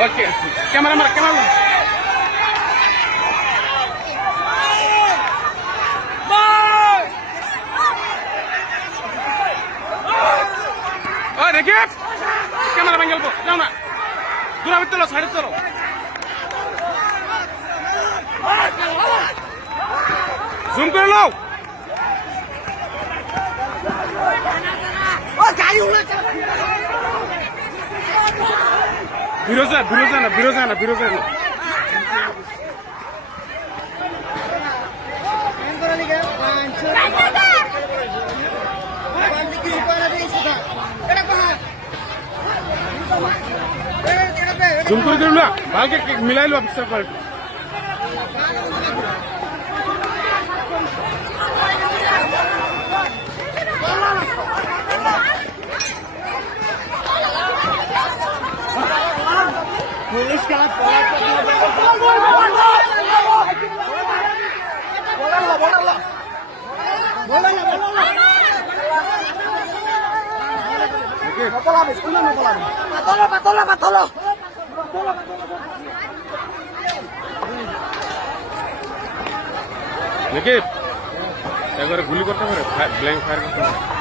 okay camera মার ক্যামেরা দেখে ক্যামেরা ভেঙে গেল যাও না দূরাবি তোলো সাইডে তোলো জুম করে লো বিরোজা না জুম করে দিল না ভালকে মিলাইলো পিকচার করে पुलिस का দেখে একবারে গুলি করতে পারে ব্ল্যাঙ্ক ফায়ার করতে পারে